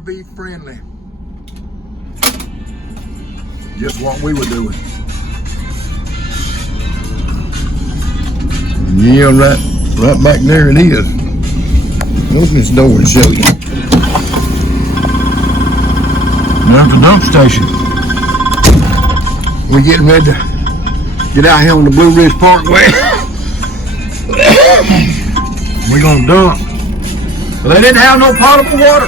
RV friendly. Just what we were doing. Yeah, right back there it is. Open this door and show you. There's the dump station. We're getting ready to get out here on the Blue Ridge Parkway. We're gonna dump. But they didn't have no potable water,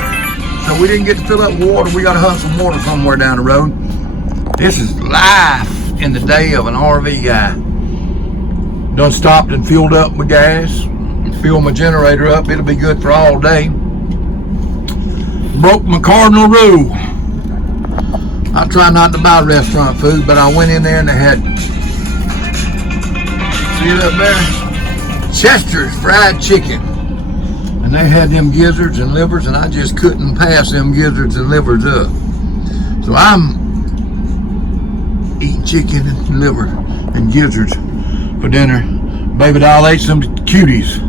so we didn't get to fill up with water. We gotta hunt some water somewhere down the road. This is life in the day of an RV guy. Done stopped and filled up my gas, filled my generator up. It'll be good for all day. Broke my cardinal rule. I try not to buy restaurant food, but I went in there and they had, see it up there? Chester's fried chicken. And they had them gizzards and livers, and I just couldn't pass them gizzards and livers up. So I'm eating chicken and liver and gizzards for dinner. Baby doll ate some cuties.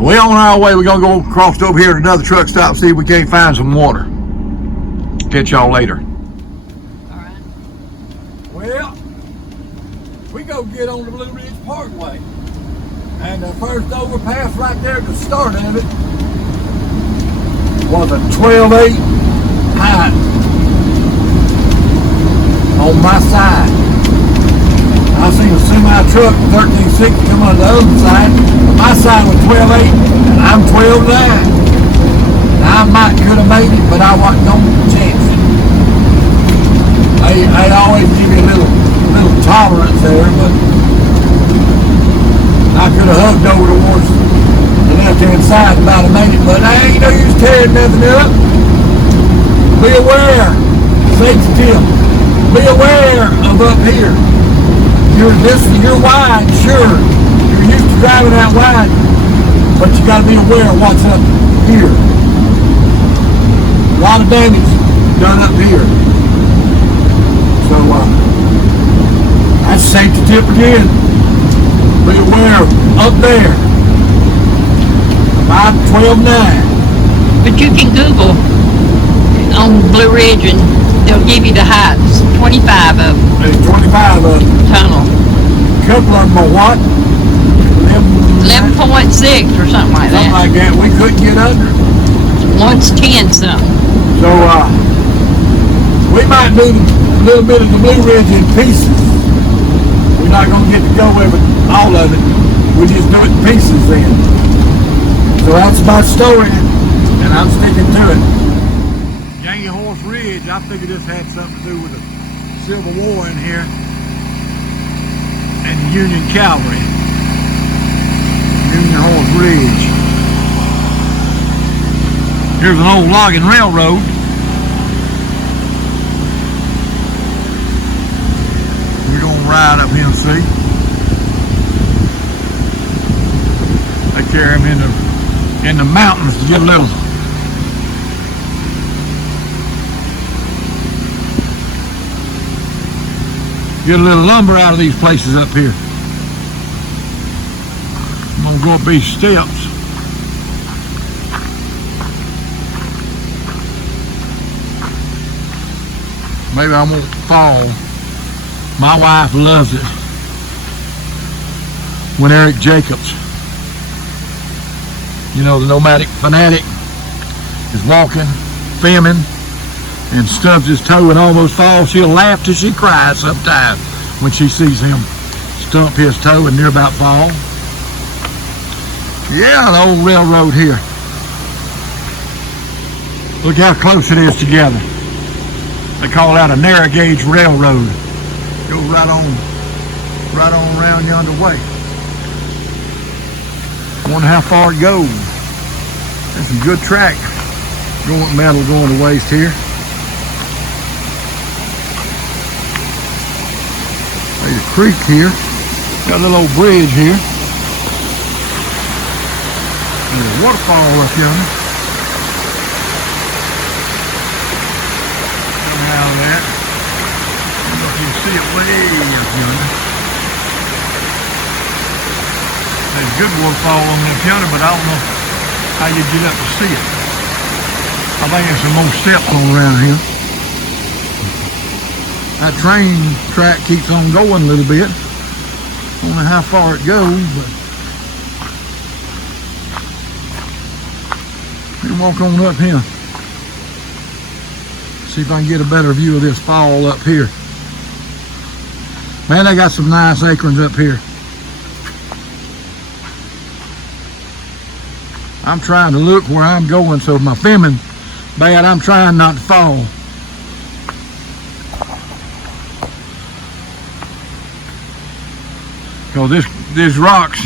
We on our way. We're gonna go across over here to another truck stop, see if we can't find some water. Catch y'all later. Alright. Well, we go get on the Blue Ridge Parkway. And the first overpass right there at the start of it was a 12.8 height on my side. I seen a semi-truck 1360 come on the other side. My side was 12.8 and I'm 12.9. I might could have made it, but I wasn't on the chance. They always give you a little tolerance there, but I could have hugged over towards the left-hand side about a minute, but I ain't no use tearing nothing up. Be aware, safety tip. Be aware of up here. You're wide, sure. You're used to driving out wide, but you got to be aware of what's up here. A lot of damage done up here. So that's safety tip again. Be aware up there. About 12.9. But you can Google on Blue Ridge and they'll give you the heights. 25 of them. There's 25 of them. Tunnel. A couple of them are what? 11.6 or something like that. Something like that. We couldn't get under. One's 10 something. So we might do a little bit of the Blue Ridge in pieces. We're not going to get to go with all of it. We just do it in pieces then. So that's my story, and I'm sticking to it. Yankee Horse Ridge, I figured this had something to do with the Civil War in here and the Union Cavalry. Union Horse Ridge. Here's an old logging railroad. We're gonna ride up here and see. They carry them in the mountains to get a little lumber out of these places up here. I'm gonna go up these steps. Maybe I won't fall. My wife loves it when Eric Jacobs, you know, the nomadic fanatic, is walking, filming, and stubs his toe and almost falls. She'll laugh till she cries sometimes when she sees him stump his toe and near about fall. Yeah, the old railroad here. Look how close it is together. They call that a narrow gauge railroad. Goes right on around yonder way. Wonder how far it goes. That's some good track. Metal going to waste here. There's a creek here. Got a little old bridge here. There's a waterfall up yonder. Coming out of that. I don't know if you can see it way up yonder. There's a good waterfall on up yonder, but I don't know how you get up to see it. I think there's some more steps on around here. That train track keeps on going a little bit. I don't know how far it goes, but we can walk on up here. See if I can get a better view of this fall up here. Man, they got some nice acorns up here. I'm trying to look where I'm going, so if my filming bad, I'm trying not to fall. Because this rocks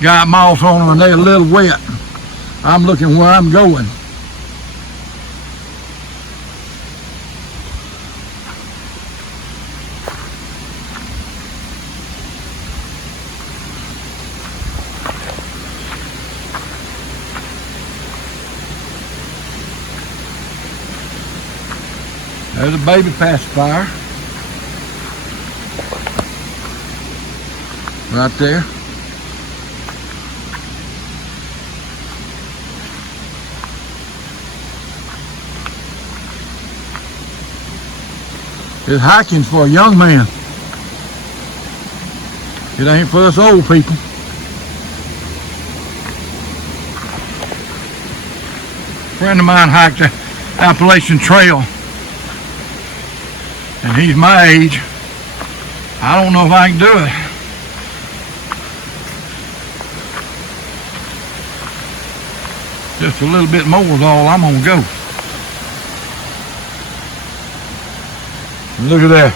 got moss on them and they're a little wet. I'm looking where I'm going. There's a baby pacifier. Right there. It's hiking for a young man. It ain't for us old people. A friend of mine hiked the Appalachian Trail, and he's my age. I don't know if I can do it. Just a little bit more is all I'm gonna go. Look at that.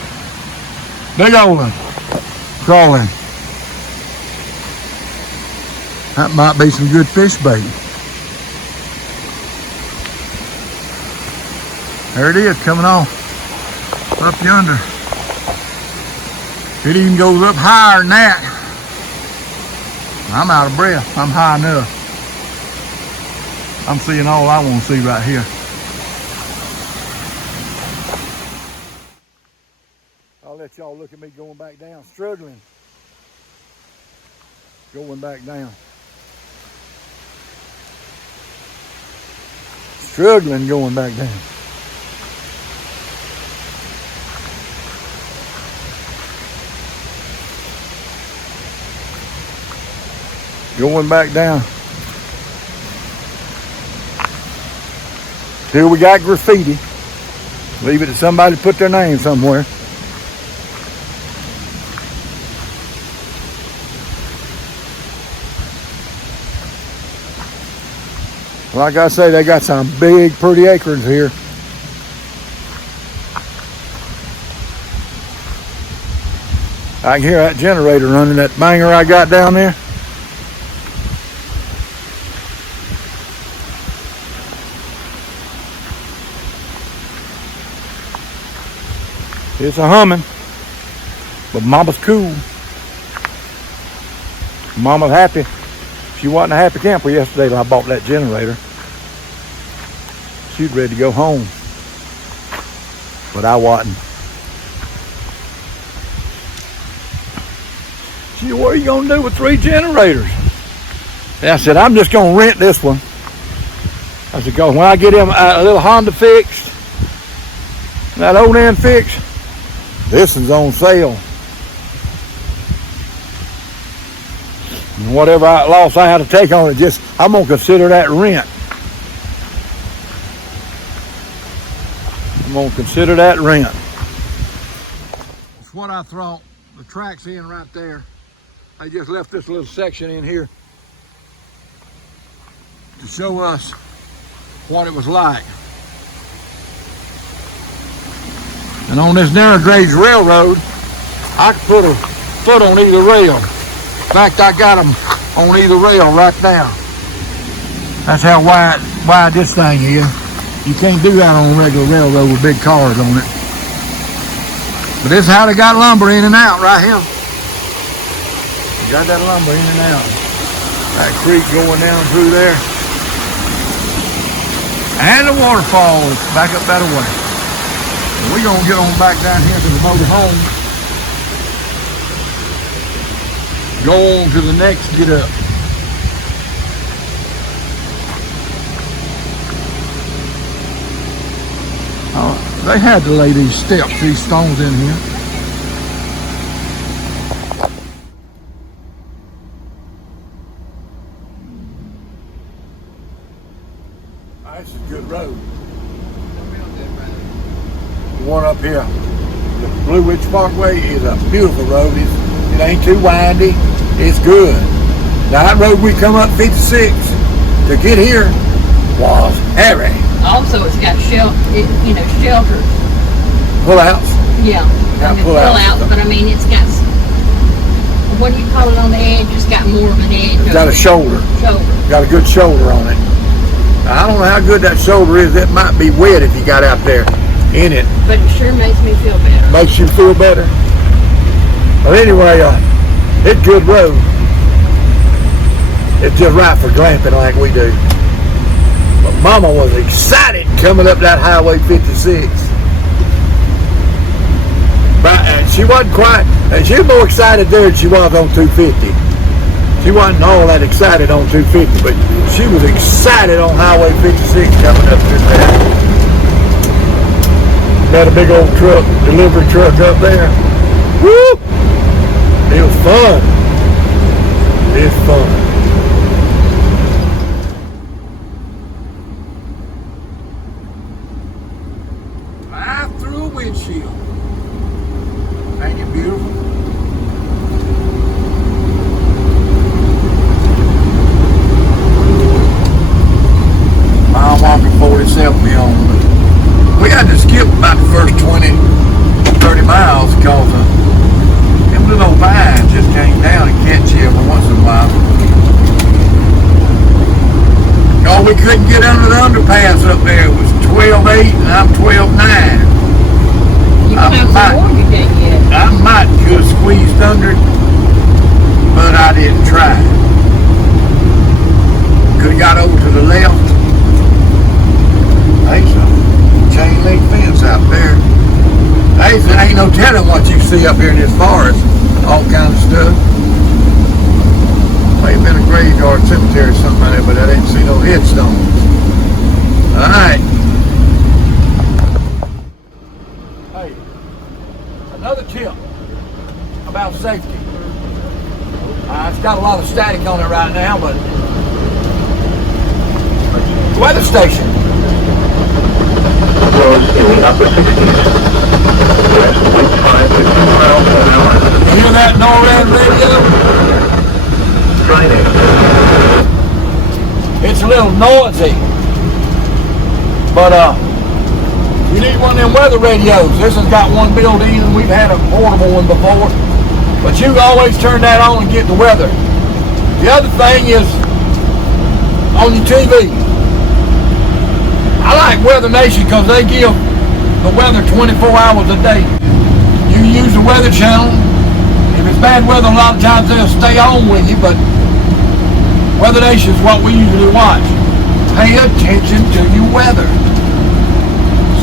Big old one. Crawling. That might be some good fish bait. There it is, coming off. Up yonder. It even goes up higher than that. I'm out of breath. I'm high enough. I'm seeing all I want to see right here. I'll let y'all look at me going back down, struggling. Going back down. Struggling going back down. Going back down. Here we got graffiti. Leave it to somebody to put their name somewhere. Like I say, they got some big, pretty acorns here. I can hear that generator running, that banger I got down there. It's a humming, but Mama's cool. Mama's happy. She wasn't a happy camper yesterday when I bought that generator. She was ready to go home, but I wasn't. She said, what are you gonna do with 3 generators? And I said, I'm just gonna rent this one. I said, cause when I get him a little Honda fixed, that old end fixed, this is on sale. And whatever loss I had to take on it, I'm gonna consider that rent. I'm gonna consider that rent. It's what I thought. The track's in right there. I just left this little section in here to show us what it was like. And on this narrow gauge railroad, I could put a foot on either rail. In fact, I got them on either rail right now. That's how wide this thing is. You can't do that on a regular railroad with big cars on it. But this is how they got lumber in and out right here. You got that lumber in and out. That creek going down through there. And the waterfall is back up that way. We're gonna get on back down here to the motor home. Go on to the next get up. They had to lay these steps, these stones in here. This is a good road. The one up here, the Blue Ridge Parkway, is a beautiful road. It ain't too windy. It's good. Now that road we come up 56 to get here was hairy. Also, it's got shelters. Pull-outs. Yeah. Got I mean, pull-outs. but I mean, it's got, what do you call it on the edge? It's got more of an edge. It's got a shoulder. Got a good shoulder on it. Now, I don't know how good that shoulder is. It might be wet if you got out there in it. But it sure makes me feel better. Makes you feel better. But anyway, it's good road. It's just right for glamping like we do. But Mama was excited coming up that Highway 56. But she wasn't quite, and she was more excited there than she was on 250. She wasn't all that excited on 250, but she was excited on Highway 56 coming up through there. Got a big old truck, delivery truck up there. Woo! It was fun. It's fun. Drive through a windshield. Ain't it beautiful? Mile marker 47 we on. We had to skip about the first 20, 30 miles because them little old vines just came down and catch you every once in a while. Oh, we couldn't get under the underpass up there. It was 12.8 and I'm 12.9. You can have some more you can't get. I might could have squeezed under it, but I didn't try. Could have got over to the left. Hey, so chain link fence out there. Hey, so ain't no telling what you see up here in this forest. All kinds of stuff. May have been a graveyard cemetery or something like that, but I didn't see no headstones. Alright. Hey, another tip about safety. It's got a lot of static on it right now, but weather station. Roads in the upper 60s. West wind 5 to 2 miles an hour. You hear that Nomad radio? Friday. It's a little noisy. But you need one of them weather radios. This has got one built in. We've had a portable one before. But you can always turn that on and get the weather. The other thing is on your TV. I like Weather Nation because they give the weather 24 hours a day. You can use the weather channel. If it's bad weather, a lot of times they'll stay on with you, but Weather Nation is what we usually watch. Pay attention to your weather.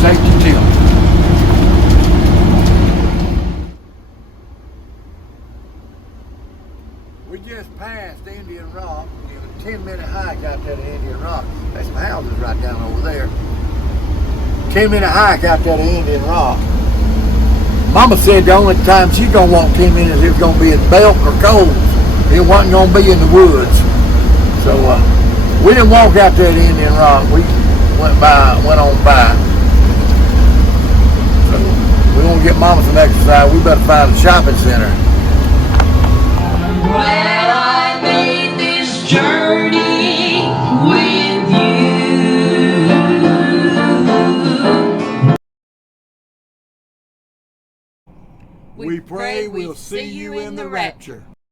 Safety tip. We just passed Indian Rock. It was a 10-minute hike out there to Indian Rock. There's some houses right down over there. 10-minute hike out there to Indian Rock. Mama said the only time she's gonna walk 10 minutes it was gonna be in Belk or Coles. It wasn't gonna be in the woods. So we didn't walk out there to Indian Rock. We went on by. So we want to get Mama some exercise. We better find a shopping center. Well, I made this journey with you. We pray we'll see you in the rapture.